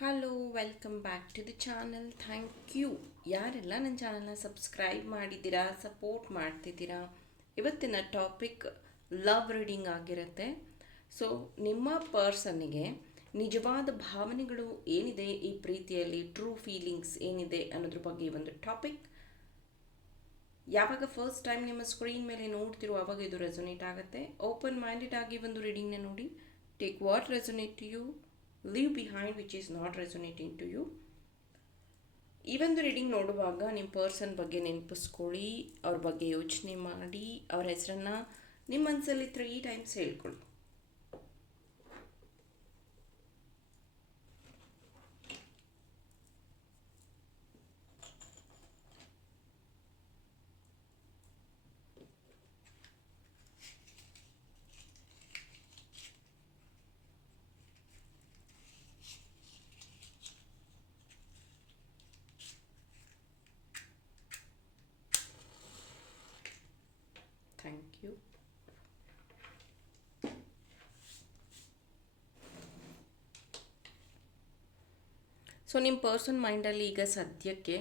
Hello welcome back to the channel thank you ಯಾರೆಲ್ಲ ನನ್ನ ಚಾನಲ್ನ ಸಬ್ಸ್ಕ್ರೈಬ್ ಮಾಡಿದ್ದೀರಾ ಸಪೋರ್ಟ್ ಮಾಡ್ತಿದ್ದೀರಾ, ಇವತ್ತಿನ ಟಾಪಿಕ್ ಲವ್ ರೀಡಿಂಗ್ ಆಗಿರುತ್ತೆ. ಸೊ ನಿಮ್ಮ ಪರ್ಸನ್ನಿಗೆ ನಿಜವಾದ ಭಾವನೆಗಳು ಏನಿದೆ? ಈ ಪ್ರೀತಿಯಲ್ಲಿ ಟ್ರೂ ಫೀಲಿಂಗ್ಸ್ ಏನಿದೆ ಅನ್ನೋದ್ರ ಬಗ್ಗೆ ಒಂದು ಟಾಪಿಕ್ ಯಾವಾಗ ಫಸ್ಟ್ ಟೈಮ್ ನಿಮ್ಮ ಸ್ಕ್ರೀನ್ ಮೇಲೆ ನೋಡ್ತಿರೋ ಆವಾಗ ಇದು ರೆಸೊನೇಟ್ ಆಗುತ್ತೆ. ಓಪನ್ ಮೈಂಡೆಡ್ ಆಗಿ ಒಂದು ರೀಡಿಂಗ್ನ ನೋಡಿ. Take what resonate you leave behind which is not resonating to you ಈ ಒಂದು ರೀಡಿಂಗ್ ನೋಡುವಾಗ ನಿಮ್ಮ ಪರ್ಸನ್ ಬಗ್ಗೆ ನೆನಪಿಸ್ಕೊಳ್ಳಿ, ಅವ್ರ ಬಗ್ಗೆ ಯೋಚನೆ ಮಾಡಿ, ಅವ್ರ ಹೆಸರನ್ನು ನಿಮ್ಮ ಮನಸ್ಸಲ್ಲಿ ತ್ರೀ ಟೈಮ್ಸ್ ಹೇಳ್ಕೊಳ್ಳಿ. ಯು ಸೊ ನಿಮ್ಮ ಪರ್ಸನ್ ಮೈಂಡಲ್ಲಿ ಈಗ ಸದ್ಯಕ್ಕೆ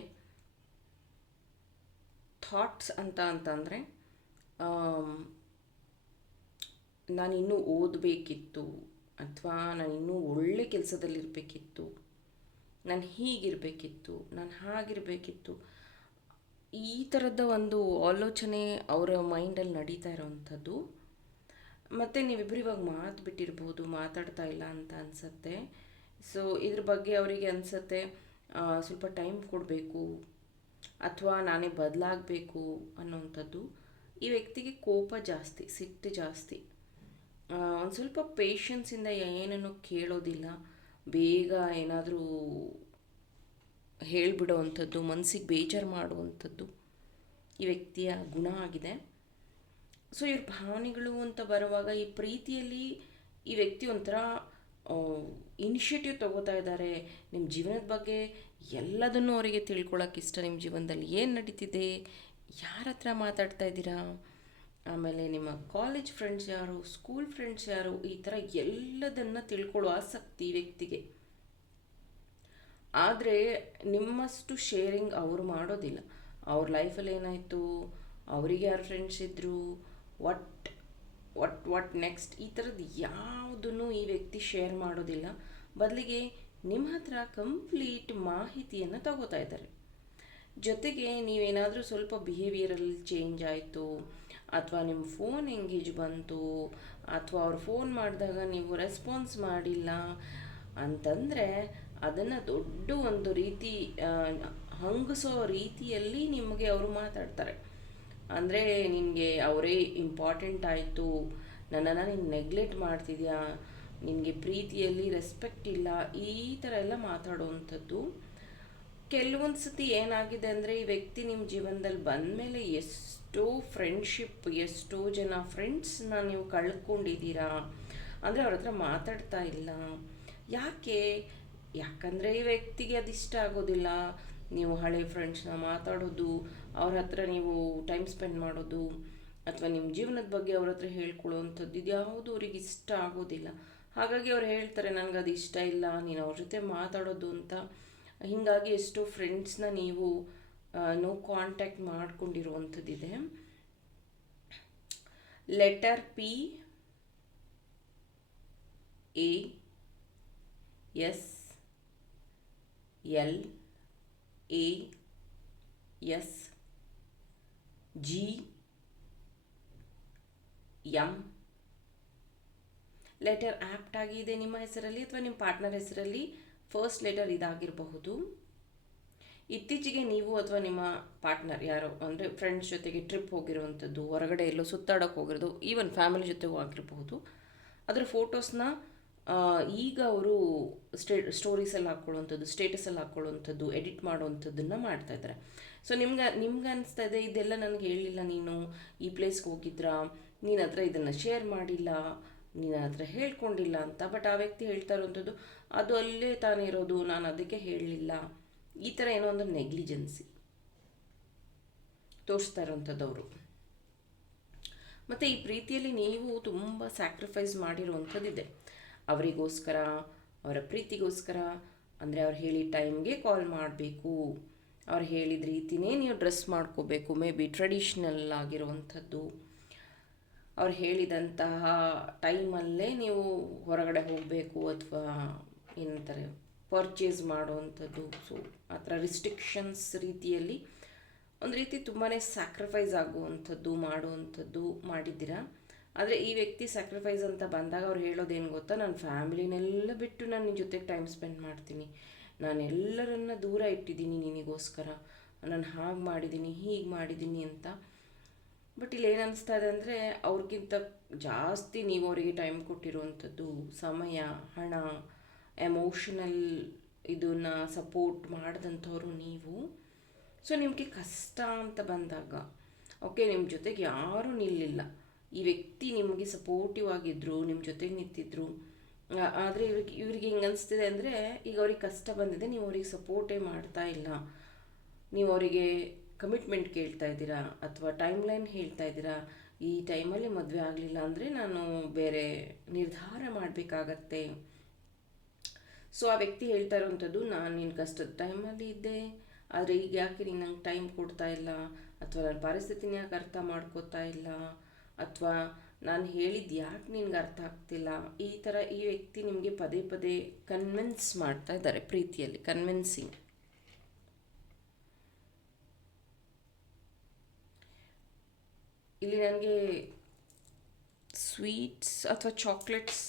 ಥಾಟ್ಸ್ ಅಂತ ಅಂತಂದರೆ ನಾನು ಓದಬೇಕಿತ್ತು ಅಥವಾ ನಾನು ಇನ್ನೂ ಒಳ್ಳೆ ಕೆಲಸದಲ್ಲಿರಬೇಕಿತ್ತು, ನಾನು ಹೀಗಿರಬೇಕಿತ್ತು, ನಾನು ಹಾಗಿರಬೇಕಿತ್ತು ಈ ಥರದ ಒಂದು ಆಲೋಚನೆ ಅವರ ಮೈಂಡಲ್ಲಿ ನಡೀತಾ ಇರೋವಂಥದ್ದು. ಮತ್ತು ನೀವಿಬ್ಬರು ಇವಾಗ ಮಾತು ಬಿಟ್ಟಿರ್ಬೋದು, ಮಾತಾಡ್ತಾ ಇಲ್ಲ ಅಂತ ಅನಿಸುತ್ತೆ. ಸೊ ಇದ್ರ ಬಗ್ಗೆ ಅವರಿಗೆ ಅನಿಸುತ್ತೆ ಸ್ವಲ್ಪ ಟೈಮ್ ಕೊಡಬೇಕು, ಅಥವಾ ನಾನೇ ಬದಲಾಗಬೇಕು ಅನ್ನೋವಂಥದ್ದು. ಈ ವ್ಯಕ್ತಿಗೆ ಕೋಪ ಜಾಸ್ತಿ, ಸಿಟ್ಟು ಜಾಸ್ತಿ. ಒಂದು ಸ್ವಲ್ಪ ಪೇಷನ್ಸಿಂದ ಏನನ್ನು ಕೇಳೋದಿಲ್ಲ. ಬೇಗ ಏನಾದರೂ ಹೇಳಿಬಿಡೋವಂಥದ್ದು ಮನಸ್ಸಿಗೆ ಬೇಜಾರು ಮಾಡುವಂಥದ್ದು ಈ ವ್ಯಕ್ತಿಯ ಗುಣ ಆಗಿದೆ. ಸೊ ಇವ್ರ ಭಾವನೆಗಳು ಅಂತ ಬರುವಾಗ ಈ ಪ್ರೀತಿಯಲ್ಲಿ ಈ ವ್ಯಕ್ತಿ ಒಂಥರ ಇನಿಷಿಯೇಟಿವ್ ತಗೋತಾ ಇದ್ದಾರೆ. ನಿಮ್ಮ ಜೀವನದ ಬಗ್ಗೆ ಎಲ್ಲದನ್ನು ಅವರಿಗೆ ತಿಳ್ಕೊಳ್ಳೋಕೆ ಇಷ್ಟ. ನಿಮ್ಮ ಜೀವನದಲ್ಲಿ ಏನು ನಡೀತಿದೆ? ಯಾರ ಹತ್ರ ಮಾತಾಡ್ತಾ ಇದ್ದೀರಾ? ಆಮೇಲೆ ನಿಮ್ಮ ಕಾಲೇಜ್ ಫ್ರೆಂಡ್ಸ್ ಯಾರು ಸ್ಕೂಲ್ ಫ್ರೆಂಡ್ಸ್ ಯಾರು, ಈ ಥರ ಎಲ್ಲದನ್ನು ತಿಳ್ಕೊಳ್ಳೋ ಆಸಕ್ತಿ ವ್ಯಕ್ತಿಗೆ. ಆದರೆ ನಿಮ್ಮಷ್ಟು ಶೇರಿಂಗ್ ಅವರು ಮಾಡೋದಿಲ್ಲ. ಅವ್ರ ಲೈಫಲ್ಲಿ ಏನಾಯಿತು, ಅವರಿಗೆ ಯಾರು ಫ್ರೆಂಡ್ಸ್ ಇದ್ದರು ವಾಟ್ ವಾಟ್ ವಾಟ್ ನೆಕ್ಸ್ಟ್ ಈ ಥರದ್ದು ಯಾವುದನ್ನು ಈ ವ್ಯಕ್ತಿ ಶೇರ್ ಮಾಡೋದಿಲ್ಲ. ಬದಲಿಗೆ ನಿಮ್ಮ ಹತ್ರ ಕಂಪ್ಲೀಟ್ ಮಾಹಿತಿಯನ್ನು ತಗೋತಾ ಇದ್ದಾರೆ. ಜೊತೆಗೆ ನೀವೇನಾದರೂ ಸ್ವಲ್ಪ ಬಿಹೇವಿಯರಲ್ಲಿ ಚೇಂಜ್ ಆಯಿತು, ಅಥವಾ ನಿಮ್ಮ ಫೋನ್ ಎಂಗೇಜ್ ಬಂತು, ಅಥವಾ ಅವ್ರು ಫೋನ್ ಮಾಡಿದಾಗ ನೀವು ರೆಸ್ಪಾನ್ಸ್ ಮಾಡಿಲ್ಲ ಅಂತಂದರೆ ಅದನ್ನು ದೊಡ್ಡ ಒಂದು ರೀತಿ ಹಂಗಿಸೋ ರೀತಿಯಲ್ಲಿ ನಿಮಗೆ ಅವರು ಮಾತಾಡ್ತಾರೆ. ಅಂದರೆ ನಿನಗೆ ಅವರೇ ಇಂಪಾರ್ಟೆಂಟ್ ಆಯಿತು, ನನ್ನನ್ನು ನೀನು ನೆಗ್ಲೆಕ್ಟ್ ಮಾಡ್ತಿದ್ಯಾ, ನಿನಗೆ ಪ್ರೀತಿಯಲ್ಲಿ ರೆಸ್ಪೆಕ್ಟ್ ಇಲ್ಲ, ಈ ಥರ ಎಲ್ಲ ಮಾತಾಡುವಂಥದ್ದು ಕೆಲವೊಂದು ಸತಿ ಏನಾಗಿದೆ ಅಂದರೆ ಈ ವ್ಯಕ್ತಿ ನಿಮ್ಮ ಜೀವನದಲ್ಲಿ ಬಂದಮೇಲೆ ಎಷ್ಟೋ ಫ್ರೆಂಡ್ಶಿಪ್ ಎಷ್ಟೋ ಜನ ಫ್ರೆಂಡ್ಸ್ನ ನೀವು ಕಳ್ಕೊಂಡಿದ್ದೀರಾ, ಅಂದರೆ ಅವ್ರ ಹತ್ರ ಮಾತಾಡ್ತಾ ಇಲ್ಲ. ಯಾಕೆ? ಯಾಕಂದರೆ ಈ ವ್ಯಕ್ತಿಗೆ ಅದು ಇಷ್ಟ ಆಗೋದಿಲ್ಲ. ನೀವು ಹಳೆ ಫ್ರೆಂಡ್ಸ್ನ ಮಾತಾಡೋದು, ಅವ್ರ ಹತ್ರ ನೀವು ಟೈಮ್ ಸ್ಪೆಂಡ್ ಮಾಡೋದು, ಅಥವಾ ನಿಮ್ಮ ಜೀವನದ ಬಗ್ಗೆ ಅವ್ರ ಹತ್ರ ಹೇಳ್ಕೊಳ್ಳೋವಂಥದ್ದು ಇದು ಯಾವುದು ಅವ್ರಿಗೆ ಇಷ್ಟ ಆಗೋದಿಲ್ಲ. ಹಾಗಾಗಿ ಅವ್ರು ಹೇಳ್ತಾರೆ, ನನಗೆ ಅದು ಇಷ್ಟ ಇಲ್ಲ, ನೀನು ಅವ್ರ ಜೊತೆ ಮಾತಾಡೋದು ಅಂತ. ಹೀಗಾಗಿ ಎಷ್ಟೋ ಫ್ರೆಂಡ್ಸ್ನ ನೀವು no contact ಮಾಡಿಕೊಂಡಿರುವಂಥದ್ದಿದೆ. Letter P A S L A S G M letter apt ಆಗಿದೆ ನಿಮ್ಮ ಹೆಸರಲ್ಲಿ ಅಥವಾ ನಿಮ್ಮ ಪಾರ್ಟ್ನರ್ ಹೆಸರಲ್ಲಿ? ಫಸ್ಟ್ ಲೆಟರ್ ಇದಾಗಿರಬಹುದು. ಇತ್ತೀಚೆಗೆ ನೀವು ಅಥವಾ ನಿಮ್ಮ ಪಾರ್ಟ್ನರ್ ಯಾರೋ, ಅಂದರೆ ಫ್ರೆಂಡ್ಸ್ ಜೊತೆಗೆ ಟ್ರಿಪ್ ಹೋಗಿರುವಂಥದ್ದು, ಹೊರಗಡೆ ಎಲ್ಲೋ ಸುತ್ತಾಡೋಕೆ ಹೋಗಿರೋದು ಈವನ್ ಫ್ಯಾಮಿಲಿ ಜೊತೆಗೂ ಆಗಿರಬಹುದು. ಅದರ ಫೋಟೋಸ್ನ ಈಗ ಅವರು ಸ್ಟೇ ಸ್ಟೋರೀಸಲ್ಲಿ ಹಾಕ್ಕೊಳ್ಳುವಂಥದ್ದು ಸ್ಟೇಟಸಲ್ಲಿ ಹಾಕ್ಕೊಳ್ಳುವಂಥದ್ದು ಎಡಿಟ್ ಮಾಡುವಂಥದ್ದನ್ನು ಮಾಡ್ತಾಯಿದ್ದಾರೆ ಸೊ ನಿಮ್ಗೆ ನಿಮ್ಗೆ ಅನಿಸ್ತಾ ಇದೆ, ಇದೆಲ್ಲ ನನಗೆ ಹೇಳಿಲ್ಲ ನೀನು, ಈ ಪ್ಲೇಸ್ಗೆ ಹೋಗಿದ್ರಾ, ನೀನು ಹತ್ರ ಇದನ್ನು ಶೇರ್ ಮಾಡಿಲ್ಲ, ನೀನು ಹತ್ರ ಹೇಳ್ಕೊಂಡಿಲ್ಲ ಅಂತ ಬಟ್ ಆ ವ್ಯಕ್ತಿ ಹೇಳ್ತಾ ಇರೋವಂಥದ್ದು, ಅದು ಅಲ್ಲೇ ತಾನೇ ಇರೋದು, ನಾನು ಅದಕ್ಕೆ ಹೇಳಲಿಲ್ಲ. ಈ ಥರ ಏನೋ ಒಂದು ನೆಗ್ಲಿಜೆನ್ಸಿ ತೋರಿಸ್ತಾ ಇರೋವಂಥದ್ದು ಅವರು. ಮತ್ತು ಈ ಪ್ರೀತಿಯಲ್ಲಿ ನೀವು ತುಂಬ ಸ್ಯಾಕ್ರಿಫೈಸ್ ಮಾಡಿರುವಂಥದ್ದಿದೆ. ಅವರಿಗೋಸ್ಕರ, ಅವರ ಪ್ರೀತಿಗೋಸ್ಕರ, ಅಂದರೆ ಅವ್ರು ಹೇಳಿದ ಟೈಮ್ಗೆ ಕಾಲ್ ಮಾಡಬೇಕು. ಅವ್ರು ಹೇಳಿದ ರೀತಿನೇ ನೀವು ಡ್ರೆಸ್ ಮಾಡ್ಕೋಬೇಕು, ಮೇ ಬಿ ಟ್ರೆಡಿಷ್ನಲ್ ಆಗಿರುವಂಥದ್ದು. ಅವ್ರು ಹೇಳಿದಂತಹ ಟೈಮಲ್ಲೇ ನೀವು ಹೊರಗಡೆ ಹೋಗಬೇಕು ಅಥವಾ ಏನಂತಾರೆ ಪರ್ಚೇಸ್ ಮಾಡುವಂಥದ್ದು. ಸೊ ಆ ಥರ ರಿಸ್ಟ್ರಿಕ್ಷನ್ಸ್ ರೀತಿಯಲ್ಲಿ ಒಂದು ರೀತಿ ತುಂಬಾ ಸ್ಯಾಕ್ರಿಫೈಸ್ ಆಗುವಂಥದ್ದು, ಮಾಡುವಂಥದ್ದು ಮಾಡಿದ್ದೀರಾ? ಆದರೆ ಈ ವ್ಯಕ್ತಿ ಸ್ಯಾಕ್ರಿಫೈಸ್ ಅಂತ ಬಂದಾಗ ಅವ್ರು ಹೇಳೋದೇನು ಗೊತ್ತಾ? ನಾನು ಫ್ಯಾಮಿಲಿನೆಲ್ಲ ಬಿಟ್ಟು ನಾನು ನಿನ್ನ ಜೊತೆಗೆ ಟೈಮ್ ಸ್ಪೆಂಡ್ ಮಾಡ್ತೀನಿ. ನಾನು ಎಲ್ಲರನ್ನ ದೂರ ಇಟ್ಟಿದ್ದೀನಿ ನಿನಗೋಸ್ಕರ. ನಾನು ಹಾಗೆ ಮಾಡಿದ್ದೀನಿ ಹೀಗೆ ಮಾಡಿದ್ದೀನಿ ಅಂತ. ಬಟ್ ಇಲ್ಲಿ ಏನು ಅನಿಸ್ತಾ ಇದೆ ಅಂದರೆ ಅವ್ರಿಗಿಂತ ಜಾಸ್ತಿ ನೀವು ಅವರಿಗೆ ಟೈಮ್ ಕೊಟ್ಟಿರುವಂಥದ್ದು ಸಮಯ, ಹಣ ಎಮೋಷನಲ್ ಇದನ್ನು ಸಪೋರ್ಟ್ ಮಾಡಿದಂಥವ್ರು ನೀವು. ಸೊ ನಿಮಗೆ ಕಷ್ಟ ಅಂತ ಬಂದಾಗ ಓಕೆ ನಿಮ್ಮ ಜೊತೆಗೆ ಯಾರೂ ನಿಲ್ಲಿಲ್ಲ. ಈ ವ್ಯಕ್ತಿ ನಿಮಗೆ ಸಪೋರ್ಟಿವ್ ಆಗಿದ್ರು ನಿಮ್ಮ ಜೊತೆಗೆ ನಿಂತಿದ್ರು ಆದರೆ ಇವ್ರಿಗೆ ಇವ್ರಿಗೆ ಹಿಂಗೆ ಅನಿಸ್ತಿದೆ ಅಂದರೆ ಈಗ ಅವ್ರಿಗೆ ಕಷ್ಟ ಬಂದಿದೆ, ನೀವು ಅವ್ರಿಗೆ ಸಪೋರ್ಟೇ ಮಾಡ್ತಾ ಇಲ್ಲ. ನೀವು ಅವರಿಗೆ ಕಮಿಟ್ಮೆಂಟ್ ಕೇಳ್ತಾ ಇದ್ದೀರಾ ಅಥವಾ ಟೈಮ್ ಲೈನ್ ಹೇಳ್ತಾ ಇದ್ದೀರಾ, ಈ ಟೈಮಲ್ಲಿ ಮದುವೆ ಆಗಲಿಲ್ಲ ಅಂದರೆ ನಾನು ಬೇರೆ ನಿರ್ಧಾರ ಮಾಡಬೇಕಾಗತ್ತೆ. ಸೊ ಆ ವ್ಯಕ್ತಿ ಹೇಳ್ತಾ ಇರೋವಂಥದ್ದು ನಾನು ನಿನ್ನ ಕಷ್ಟದ ಟೈಮಲ್ಲಿ ಇದ್ದೆ, ಆದರೆ ಈಗ ಯಾಕೆ ನೀನು ನಂಗೆ ಟೈಮ್ ಕೊಡ್ತಾ ಇಲ್ಲ? ಅಥವಾ ನನ್ನ ಪರಿಸ್ಥಿತಿನ ಯಾಕೆ ಅರ್ಥ ಮಾಡ್ಕೋತಾ ಇಲ್ಲ? ಅಥವಾ ನಾನು ಹೇಳಿದ ಯಾಕೆ ನಿನ್ಗೆ ಅರ್ಥ ಆಗ್ತಿಲ್ಲ? ಈ ಥರ ಈ ವ್ಯಕ್ತಿ ನಿಮಗೆ ಪದೇ ಪದೇ ಕನ್ವಿನ್ಸ್ ಮಾಡ್ತಾ ಇದ್ದಾರೆ ಪ್ರೀತಿಯಲ್ಲಿ ಕನ್ವಿನ್ಸಿಂಗ್ ಇಲ್ಲಿ ನನಗೆ ಸ್ವೀಟ್ಸ್ ಅಥವಾ ಚಾಕ್ಲೇಟ್ಸ್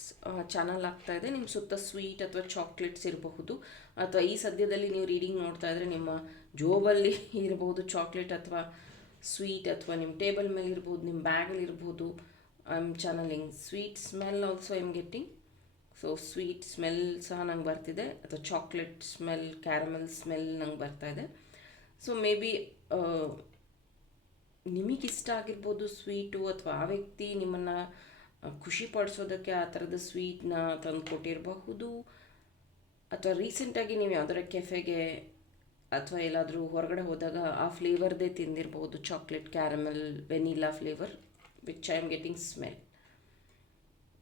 ಚಾನಲ್ ಆಗ್ತಾ ಇದೆ. ನಿಮ್ಮ ಸುತ್ತ ಸ್ವೀಟ್ ಅಥವಾ ಚಾಕ್ಲೇಟ್ಸ್ ಇರಬಹುದು. ಅಥವಾ ಈ ಸದ್ಯದಲ್ಲಿ ನೀವು ರೀಡಿಂಗ್ ನೋಡ್ತಾ ಇದ್ರೆ ನಿಮ್ಮ ಜೋಬಲ್ಲಿ ಇರಬಹುದು ಚಾಕ್ಲೇಟ್ ಅಥವಾ ಸ್ವೀಟ್ ಅಥವಾ ನಿಮ್ಮ ಟೇಬಲ್ ಮೇಲೆ ಇರ್ಬೋದು ನಿಮ್ಮ ಬ್ಯಾಗಲ್ಲಿ ಇರ್ಬೋದು. I am channelling sweet smell also I am getting so sweet smell ಸಹ ನಂಗೆ ಬರ್ತಿದೆ. ಅಥವಾ ಚಾಕ್ಲೇಟ್ ಸ್ಮೆಲ್ ಕ್ಯಾರಮಲ್ ಸ್ಮೆಲ್ ನಂಗೆ ಬರ್ತಾ ಇದೆ. ಸೊ ಮೇ ಬಿ ನಿಮಗಿಷ್ಟ ಆಗಿರ್ಬೋದು ಸ್ವೀಟು ಅಥವಾ ಆ ವ್ಯಕ್ತಿ ನಿಮ್ಮನ್ನು ಖುಷಿ ಪಡಿಸೋದಕ್ಕೆ ಆ ಥರದ ಸ್ವೀಟ್ನ ತಂದು ಕೊಟ್ಟಿರಬಹುದು ಅಥವಾ ರೀಸೆಂಟಾಗಿ ನೀವು ಯಾವ್ದಾರ ಕೆಫೆಗೆ ಅಥವಾ ಎಲ್ಲಾದರೂ ಹೊರಗಡೆ ಹೋದಾಗ ಆ ಫ್ಲೇವರ್ದೇ ತಿಂದಿರ್ಬೋದು. Chocolate, caramel vanilla flavour which I am getting smell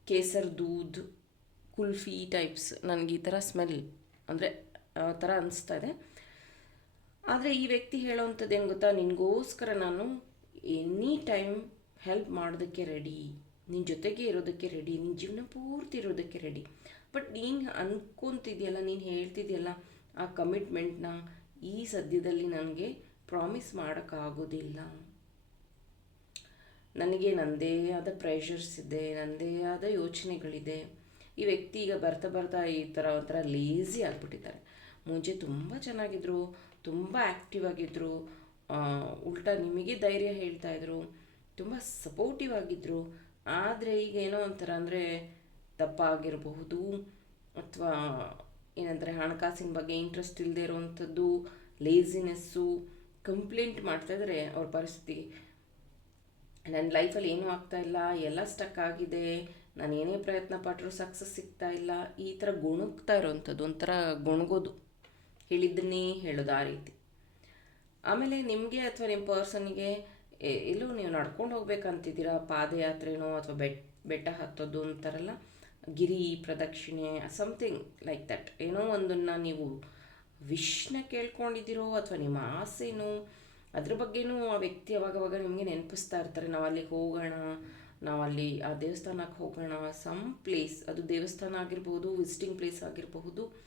kesar doodh, kulfi types ನನಗೆ ಈ ಥರ ಸ್ಮೆಲ್ ಅಂದರೆ ಆ ಥರ ಅನಿಸ್ತಾ ಇದೆ. ಆದರೆ ಈ ವ್ಯಕ್ತಿ ಹೇಳೋವಂಥದ್ದು ಏನು ಗೊತ್ತಾ? ನಿನಗೋಸ್ಕರ ನಾನು ಎನಿ ಟೈಮ್ ಹೆಲ್ಪ್ ಮಾಡೋದಕ್ಕೆ ರೆಡಿ ನಿನ್ನ ಜೊತೆಗೆ ಇರೋದಕ್ಕೆ ರೆಡಿ ನಿನ್ನ ಜೀವನ ಪೂರ್ತಿ ಇರೋದಕ್ಕೆ ರೆಡಿ ಬಟ್ ನೀನು ಅನ್ಕೊತಿದ್ಯಲ್ಲ, ನೀನು ಹೇಳ್ತಿದ್ಯಲ್ಲ ಆ ಕಮಿಟ್ಮೆಂಟ್ನ ಈ ಸದ್ಯದಲ್ಲಿ ನನಗೆ ಪ್ರಾಮಿಸ್ ಮಾಡೋಕ್ಕಾಗೋದಿಲ್ಲ. ನನಗೆ ನನ್ನದೇ ಆದ ಪ್ರೆಷರ್ಸ್ ಇದೆ ನನ್ನದೇ ಆದ ಯೋಚನೆಗಳಿದೆ. ಈ ವ್ಯಕ್ತಿ ಈಗ ಬರ್ತಾ ಬರ್ತಾ ಈ ಥರ ಒಂಥರ ಲೇಝಿ ಆಗಿಬಿಟ್ಟಿದ್ದಾರೆ. ಮುಂಚೆ ತುಂಬ ಚೆನ್ನಾಗಿದ್ದರು ತುಂಬ ಆ್ಯಕ್ಟಿವ್ ಆಗಿದ್ದರು ಉಲ್ಟಾ ನಿಮಗೆ ಧೈರ್ಯ ಹೇಳ್ತಾಯಿದ್ರು ತುಂಬ ಸಪೋರ್ಟಿವ್ ಆಗಿದ್ದರು ಆದರೆ ಈಗ ಏನೋ ಒಂಥರ ಅಂದರೆ ದಪ್ಪ ಆಗಿರಬಹುದು ಅಥವಾ ಏನಂದರೆ ಹಣಕಾಸಿನ ಬಗ್ಗೆ ಇಂಟ್ರೆಸ್ಟ್ ಇಲ್ಲದೆ ಇರೋವಂಥದ್ದು ಲೇಝಿನೆಸ್ಸು ಕಂಪ್ಲೇಂಟ್ ಮಾಡ್ತಾಯಿದ್ರೆ ಅವ್ರ ಪರಿಸ್ಥಿತಿ. ನನ್ನ ಲೈಫಲ್ಲಿ ಏನೂ ಆಗ್ತಾ ಇಲ್ಲ, ಎಲ್ಲ ಸ್ಟಕ್ ಆಗಿದೆ, ನಾನು ಏನೇ ಪ್ರಯತ್ನ ಪಟ್ಟರೂ ಸಕ್ಸಸ್ ಸಿಗ್ತಾ ಇಲ್ಲ, ಈ ಥರ ಗುಣಗ್ತಾ ಇರೋವಂಥದ್ದು, ಒಂಥರ ಗುಣಗೋದು. ಹೇಳಿದ್ದನ್ನೇ ಹೇಳೋದು ಆ ರೀತಿ. ಆಮೇಲೆ ನಿಮಗೆ ಅಥವಾ ನಿಮ್ಮ ಪರ್ಸನ್ಗೆ ಎಲ್ಲೂ ನೀವು ನಡ್ಕೊಂಡು ಹೋಗ್ಬೇಕಂತಿದ್ದೀರಾ? ಪಾದಯಾತ್ರೆನೋ ಅಥವಾ ಬೆಟ್, ಬೆಟ್ಟ ಹತ್ತೋದು? ಅಂತಾರಲ್ಲ ಗಿರಿ ಪ್ರದಕ್ಷಿಣೆ ಸಮಥಿಂಗ್ ಲೈಕ್ ದಟ್ ಏನೋ ಒಂದನ್ನು ನೀವು ವಿಷ್ನ ಕೇಳ್ಕೊಂಡಿದ್ದೀರೋ ಅಥವಾ ನಿಮ್ಮ ಆಸೆನೋ, ಅದ್ರ ಬಗ್ಗೆನೂ ಆ ವ್ಯಕ್ತಿ ಅವಾಗವಾಗ ನಿಮಗೆ ನೆನಪಿಸ್ತಾ ಇರ್ತಾರೆ. ನಾವು ಅಲ್ಲಿಗೆ ಹೋಗೋಣ ನಾವು ಅಲ್ಲಿ ಆ ದೇವಸ್ಥಾನಕ್ಕೆ ಹೋಗೋಣ ಸಮ್ ಪ್ಲೇಸ್ ಅದು ದೇವಸ್ಥಾನ ಆಗಿರ್ಬೋದು ವಿಸಿಟಿಂಗ್ ಪ್ಲೇಸ್ ಆಗಿರಬಹುದು.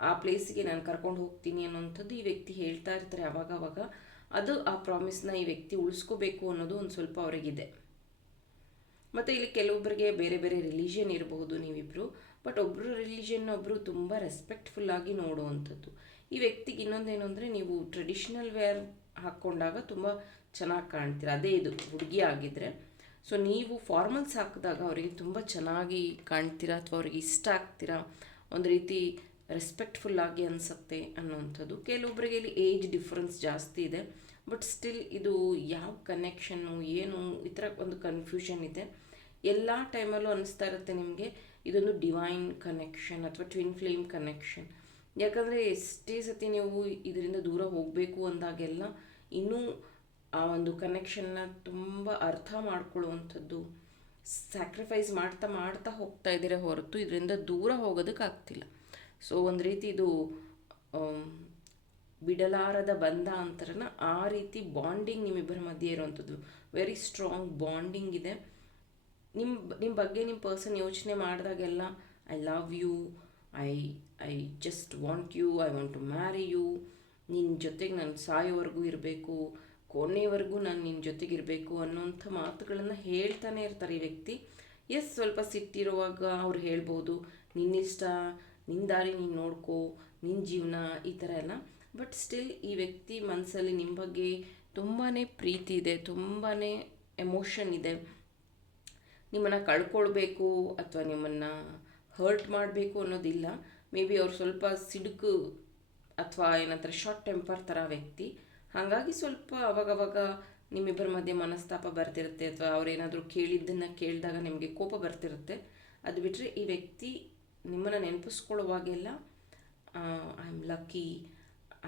ಆ ಪ್ಲೇಸಿಗೆ ನಾನು ಕರ್ಕೊಂಡು ಹೋಗ್ತೀನಿ ಅನ್ನೋಂಥದ್ದು ಈ ವ್ಯಕ್ತಿ ಹೇಳ್ತಾ ಇರ್ತಾರೆ ಅವಾಗವಾಗ. ಅದು ಆ ಪ್ರಾಮಿಸ್ನ ಈ ವ್ಯಕ್ತಿ ಉಳಿಸ್ಕೋಬೇಕು ಅನ್ನೋದು ಒಂದು ಸ್ವಲ್ಪ ಅವರಿಗಿದೆ. ಮತ್ತು ಇಲ್ಲಿ ಕೆಲವೊಬ್ಬರಿಗೆ ಬೇರೆ ಬೇರೆ ರಿಲಿಜಿಯನ್ ಇರಬಹುದು ನೀವಿಬ್ಬರು ಬಟ್ ಒಬ್ಬರು ರಿಲಿಜಿಯನ್ ಒಬ್ಬರು ತುಂಬ ರೆಸ್ಪೆಕ್ಟ್ಫುಲ್ಲಾಗಿ ನೋಡುವಂಥದ್ದು. ಈ ವ್ಯಕ್ತಿಗೆ ಇನ್ನೊಂದೇನು ಅಂದರೆ ನೀವು ಟ್ರೆಡಿಷ್ನಲ್ ವೇರ್ ಹಾಕ್ಕೊಂಡಾಗ ತುಂಬ ಚೆನ್ನಾಗಿ ಕಾಣ್ತೀರ. ಅದೇ ಇದು, ಹುಡುಗಿ ಆಗಿದ್ದರೆ ಸೊ ನೀವು ಫಾರ್ಮಲ್ಸ್ ಹಾಕಿದಾಗ ಅವರಿಗೆ ತುಂಬ ಚೆನ್ನಾಗಿ ಕಾಣ್ತೀರಾ ಅಥವಾ ಅವ್ರಿಗೆ ಇಷ್ಟ ಆಗ್ತೀರಾ? ಒಂದು ರೀತಿ ರೆಸ್ಪೆಕ್ಟ್ಫುಲ್ಲಾಗಿ ಅನಿಸುತ್ತೆ ಅನ್ನೋವಂಥದ್ದು. ಕೆಲವೊಬ್ಬರಿಗೆ ಇಲ್ಲಿ ಏಜ್ ಡಿಫ್ರೆನ್ಸ್ ಜಾಸ್ತಿ ಇದೆ ಬಟ್ ಸ್ಟಿಲ್ ಇದು ಯಾವ ಕನೆಕ್ಷನ್ನು ಏನು, ಈ ಥರ ಒಂದು ಕನ್ಫ್ಯೂಷನ್ ಇದೆ. ಎಲ್ಲ ಟೈಮಲ್ಲೂ ಅನ್ನಿಸ್ತಾ ಇರುತ್ತೆ ನಿಮಗೆ ಇದೊಂದು ಡಿವೈನ್ ಕನೆಕ್ಷನ್ ಅಥವಾ ಟ್ವಿನ್ ಫ್ಲೇಮ್ ಕನೆಕ್ಷನ್ ಯಾಕಂದರೆ ಎಷ್ಟೇ ಸತಿ ನೀವು ಇದರಿಂದ ದೂರ ಹೋಗಬೇಕು ಅಂದಾಗೆಲ್ಲ ಇನ್ನೂ ಆ ಒಂದು ಕನೆಕ್ಷನ್ನ ತುಂಬ ಅರ್ಥ ಮಾಡ್ಕೊಳ್ಳುವಂಥದ್ದು. ಸ್ಯಾಕ್ರಿಫೈಸ್ ಮಾಡ್ತಾ ಮಾಡ್ತಾ ಹೋಗ್ತಾ ಇದ್ದೀರಾ ಹೊರತು ಇದರಿಂದ ದೂರ ಹೋಗೋದಕ್ಕಾಗ್ತಿಲ್ಲ ಸೊ ಒಂದು ರೀತಿ ಇದು ಬಿಡಲಾರದ ಬಂಧ ಅಂತಾರಲ್ಲ ಆ ರೀತಿ ಬಾಂಡಿಂಗ್ ನಿಮ್ಮಿಬ್ಬರ ಮಧ್ಯೆ ಇರುವಂಥದ್ದು. ವೆರಿ ಸ್ಟ್ರಾಂಗ್ ಬಾಂಡಿಂಗ್ ಇದೆ. ನಿಮ್ಮ ನಿಮ್ಮ ಬಗ್ಗೆ ನಿಮ್ಮ ಪರ್ಸನ್ ಯೋಚನೆ ಮಾಡಿದಾಗೆಲ್ಲ I love you I I just want you I want to marry you ನಿನ್ನ ಜೊತೆಗೆ ನಾನು ಸಾಯೋವರೆಗೂ ಇರಬೇಕು, ಕೊನೆವರೆಗೂ ನಾನು ನಿನ್ನ ಜೊತೆಗೆ ಇರಬೇಕು ಅನ್ನೋಂಥ ಮಾತುಗಳನ್ನು ಹೇಳ್ತಾನೆ ಇರ್ತಾರೆ ಈ ವ್ಯಕ್ತಿ. ಎಸ್ ಸ್ವಲ್ಪ ಸಿಟ್ಟಿರುವಾಗ ಅವ್ರು ಹೇಳ್ಬೋದು, ನಿನ್ನಿಷ್ಟ ನಿನ್ನ ದಾರಿ ನೀನು ನೋಡ್ಕೋ ನಿನ್ನ ಜೀವನ ಈ ಥರ ಎಲ್ಲ. ಬಟ್ ಸ್ಟಿಲ್ ಈ ವ್ಯಕ್ತಿ ಮನಸ್ಸಲ್ಲಿ ನಿಮ್ಮ ಬಗ್ಗೆ ತುಂಬಾ ಪ್ರೀತಿ ಇದೆ ತುಂಬಾ ಎಮೋಷನ್ ಇದೆ. ನಿಮ್ಮನ್ನು ಕಳ್ಕೊಳ್ಬೇಕು ಅಥವಾ ನಿಮ್ಮನ್ನು ಹರ್ಟ್ ಮಾಡಬೇಕು ಅನ್ನೋದಿಲ್ಲ. ಮೇ ಬಿ ಅವ್ರು ಸ್ವಲ್ಪ ಸಿಡುಕು ಅಥವಾ ಏನಂತಾರೆ ಶಾರ್ಟ್ ಟೆಂಪರ್ ಥರ ವ್ಯಕ್ತಿ. ಹಾಗಾಗಿ ಸ್ವಲ್ಪ ಅವಾಗವಾಗ ನಿಮ್ಮಿಬ್ಬರ ಮಧ್ಯೆ ಮನಸ್ತಾಪ ಬರ್ತಿರುತ್ತೆ ಅಥವಾ ಅವರೇನಾದರೂ ಕೇಳಿದ್ದನ್ನು ಕೇಳಿದಾಗ ನಿಮಗೆ ಕೋಪ ಬರ್ತಿರುತ್ತೆ. ಅದು ಬಿಟ್ಟರೆ ಈ ವ್ಯಕ್ತಿ ನಿಮ್ಮನ್ನು ನೆನಪಿಸ್ಕೊಳ್ಳುವಾಗೆಲ್ಲ I am lucky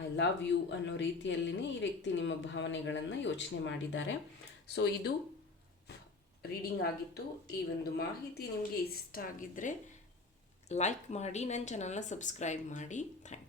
I love you ಅನ್ನೋ ರೀತಿಯಲ್ಲಿನೇ ಈ ವ್ಯಕ್ತಿ ನಿಮ್ಮ ಭಾವನೆಗಳನ್ನು ಯೋಚನೆ ಮಾಡಿದ್ದಾರೆ. ಸೊ ಇದು ರೀಡಿಂಗ್ ಆಗಿತ್ತು. ಈ ಒಂದು ಮಾಹಿತಿ ನಿಮಗೆ ಇಷ್ಟ ಆಗಿದ್ದರೆ ಲೈಕ್ ಮಾಡಿ ನನ್ನ ಚಾನಲ್ನ ಸಬ್ಸ್ಕ್ರೈಬ್ ಮಾಡಿ. Thank you